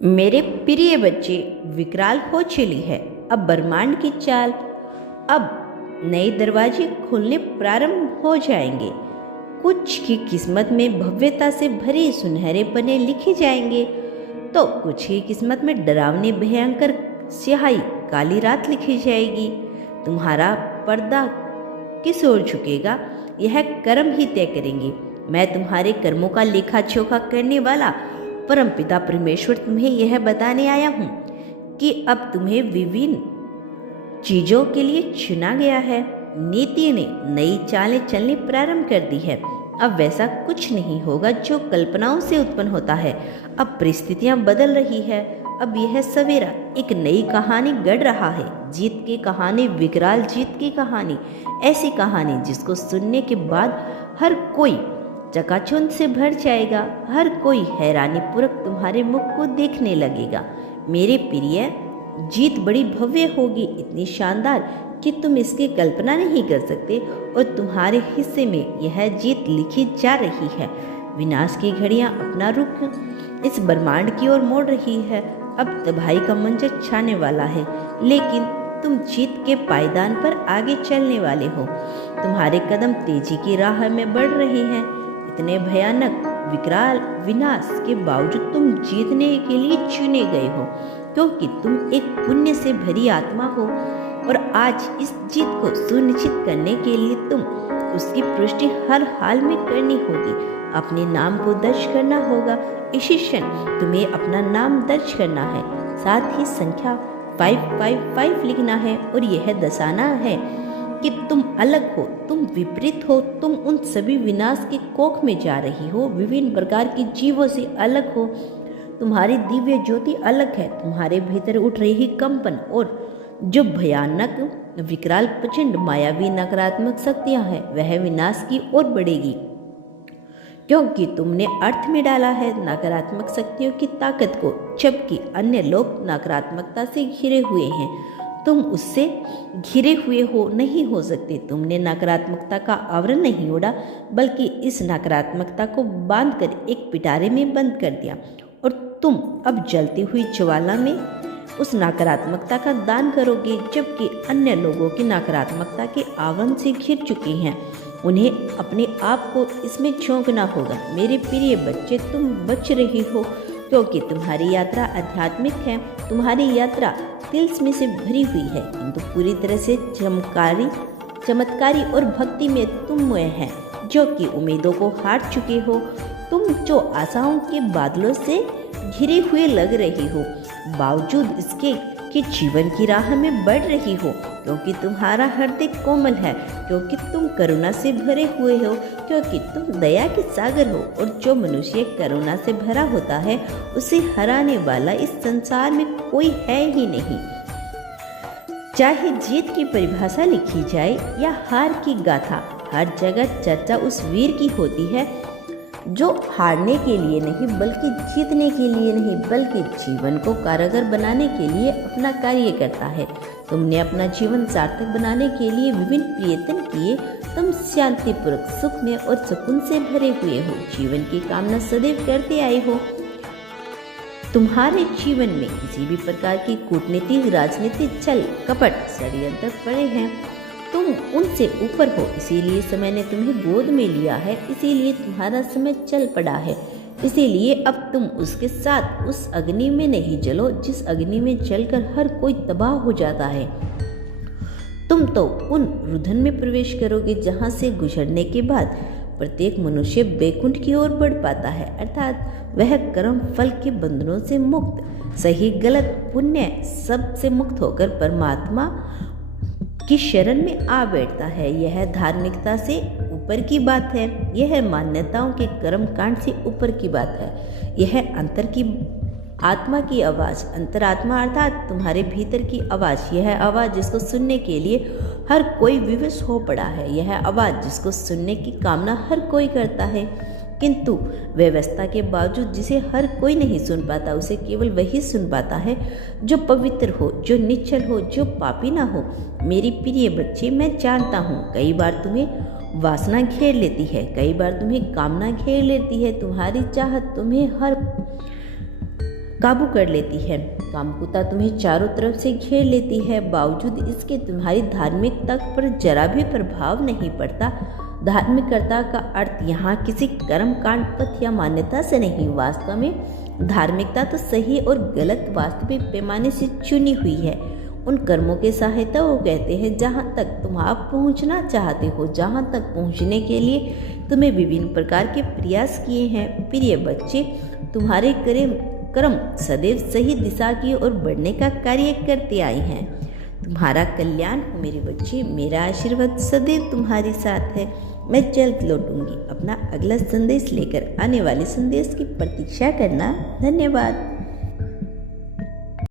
मेरे प्रिय बच्चे, विकराल हो चली है अब ब्रह्मांड की चाल। अब नए दरवाजे खुलने प्रारंभ हो जाएंगे। कुछ की किस्मत में भव्यता से भरे सुनहरे पन्ने लिखे जाएंगे, तो कुछ की किस्मत में डरावनी भयंकर स्याही काली रात लिखी जाएगी। तुम्हारा पर्दा किस ओर झुकेगा, यह कर्म ही तय करेंगे। मैं तुम्हारे कर्मों का लेखा जोखा करने वाला परमपिता परमेश्वर तुम्हें यह बताने आया हूँ कि अब तुम्हें विभिन्न चीजों के लिए चुना गया है। नीति ने नई चालें चलनी प्रारंभ कर दी है। अब वैसा कुछ नहीं होगा जो कल्पनाओं से उत्पन्न होता है। अब परिस्थितियां बदल रही है। अब यह सवेरा एक नई कहानी गढ़ रहा है। जीत की कहानी, विकराल जीत की कहानी, ऐसी कहानी जिसको सुनने के बाद हर कोई चकाचौंध से भर जाएगा। हर कोई हैरानी पूर्वक तुम्हारे मुख को देखने लगेगा। मेरे प्रिय, जीत बड़ी भव्य होगी, इतनी शानदार कि तुम इसकी कल्पना नहीं कर सकते। और तुम्हारे हिस्से में यह जीत लिखी जा रही है। विनाश की घड़ियां अपना रुख इस ब्रह्मांड की ओर मोड़ रही है। अब तबाही का मंजर छाने वाला है, लेकिन तुम जीत के पायदान पर आगे चलने वाले हो। तुम्हारे कदम तेजी की राह में बढ़ रहे हैं। इतने भयानक विकराल विनाश के बावजूद तुम जीतने के लिए चुने गए हो, क्योंकि तुम एक पुण्य से भरी आत्मा हो। और आज इस जीत को सुनिश्चित करने के लिए तुम उसकी पुष्टि हर हाल में करनी होगी। अपने नाम को दर्ज करना होगा। इसी क्षण तुम्हें अपना नाम दर्ज करना है। साथ ही संख्या 555 लिखना है और यह दर्शाना है कि तुम अलग हो, तुम विपरीत हो, तुम उन सभी विनाश के कोख में जा रही हो। विभिन्न प्रकार के जीवों से अलग हो। तुम्हारी दिव्य ज्योति अलग है। तुम्हारे भीतर उठ रही कंपन और जो भयानक विकराल प्रचंड मायावी नकारात्मक शक्तियां हैं, वह विनाश की ओर बढ़ेगी, क्योंकि तुमने अर्थ में डाला है नकारात्मक शक्तियों की ताकत को, जबकि अन्य लोग नकारात्मकता से घिरे हुए हैं। तुम उससे घिरे हुए हो नहीं हो सकते। तुमने नकारात्मकता का आवरण नहीं ओढ़ा, बल्कि इस नकारात्मकता को बांधकर एक पिटारे में बंद कर दिया। और तुम अब जलती हुई ज्वाला में उस नकारात्मकता का दान करोगे, जबकि अन्य लोगों की नकारात्मकता के आवरण से घिर चुके हैं। उन्हें अपने आप को इसमें झोंकना होगा। मेरे प्रिय बच्चे, तुम बच रही हो, क्योंकि तुम्हारी यात्रा आध्यात्मिक है। तुम्हारी यात्रा तिल्स्म से भरी हुई है, किंतु पूरी तरह से चमत्कारी और भक्ति में तुम हैं, जो कि उम्मीदों को हार चुके हो। तुम जो आशाओं के बादलों से घिरे हुए लग रही हो, बावजूद इसके कि जीवन की राह में बढ़ रही हो, क्योंकि तुम्हारा हृदय कोमल है, क्योंकि तुम करुणा से भरे हुए हो, क्योंकि तुम दया के सागर हो। और जो मनुष्य करुणा से भरा होता है, उसे हराने वाला इस संसार में कोई है ही नहीं। चाहे जीत की परिभाषा लिखी जाए या हार की गाथा, हर जगह चर्चा उस वीर की होती है जो हारने के लिए नहीं, बल्कि जीतने के लिए नहीं, बल्कि जीवन को कारागर बनाने के लिए अपना कार्य करता है। तुमने अपना जीवन सार्थक बनाने के लिए विभिन्न प्रयत्न किए। तुम शांतिपूर्वक, सुख में और सुकून से भरे हुए हो। जीवन की कामना सदैव करते आए हो। तुम्हारे जीवन में किसी भी प्रकार की कूटनीति, राजनीति, छल कपट, षड्यंत्र पड़े हैं। तुम उनसे ऊपर हो, इसीलिए समय ने तुम्हें गोद में लिया है। इसीलिए तुम्हारा समय चल पड़ा है। इसीलिए अब तुम उसके साथ उस अग्नि में नहीं जलो जिस अग्नि में जलकर हर कोई तबाह हो जाता है। तुम तो उन रुधन में प्रवेश करोगे जहां से गुजरने के बाद प्रत्येक मनुष्य बैकुंठ की ओर बढ़ पाता है, अर्थात वह कर्म फल के बंधनों से मुक्त, सही गलत पुण्य सब से मुक्त होकर परमात्मा की शरण में आ बैठता है। यह धार्मिकता से ऊपर की बात है। यह मान्यताओं के कर्म कांड से ऊपर की बात है। यह अंतर की आत्मा की आवाज़, अंतरात्मा अर्थात तुम्हारे भीतर की आवाज़, यह आवाज़ जिसको सुनने के लिए हर कोई विवश हो पड़ा है। यह आवाज़ जिसको सुनने की कामना हर कोई करता है, किंतु व्यवस्था के बावजूद जिसे हर कोई नहीं सुन पाता, उसे केवल वही सुन पाता है जो पवित्र हो, जो निश्चल हो, जो पापी ना हो। मेरी प्रिय बच्चे, मैं जानता हूँ कई बार तुम्हें वासना घेर लेती है, कई बार तुम्हें कामना घेर लेती है। तुम्हारी चाहत तुम्हें हर काबू कर लेती है। कामुकता तुम्हें चारों तरफ से घेर लेती है, बावजूद इसके तुम्हारी धार्मिकता पर जरा भी प्रभाव नहीं पड़ता। धार्मिकता का अर्थ यहाँ किसी कर्म कांड पथ या मान्यता से नहीं, वास्तव में धार्मिकता तो सही और गलत वास्तविक पैमाने से चुनी हुई है। उन कर्मों के सहायता वो कहते हैं जहाँ तक तुम आप पहुँचना चाहते हो, जहाँ तक पहुँचने के लिए तुम्हें विभिन्न प्रकार के प्रयास किए हैं। प्रिय बच्चे, तुम्हारे कर्म सदैव सही दिशा की ओर बढ़ने का कार्य करते आए हैं। तुम्हारा कल्याण हो मेरे बच्चे, मेरा आशीर्वाद सदैव तुम्हारे साथ है। मैं जल्द लौटूंगी। अपना अगला संदेश लेकर आने वाले संदेश की प्रतीक्षा करना। धन्यवाद।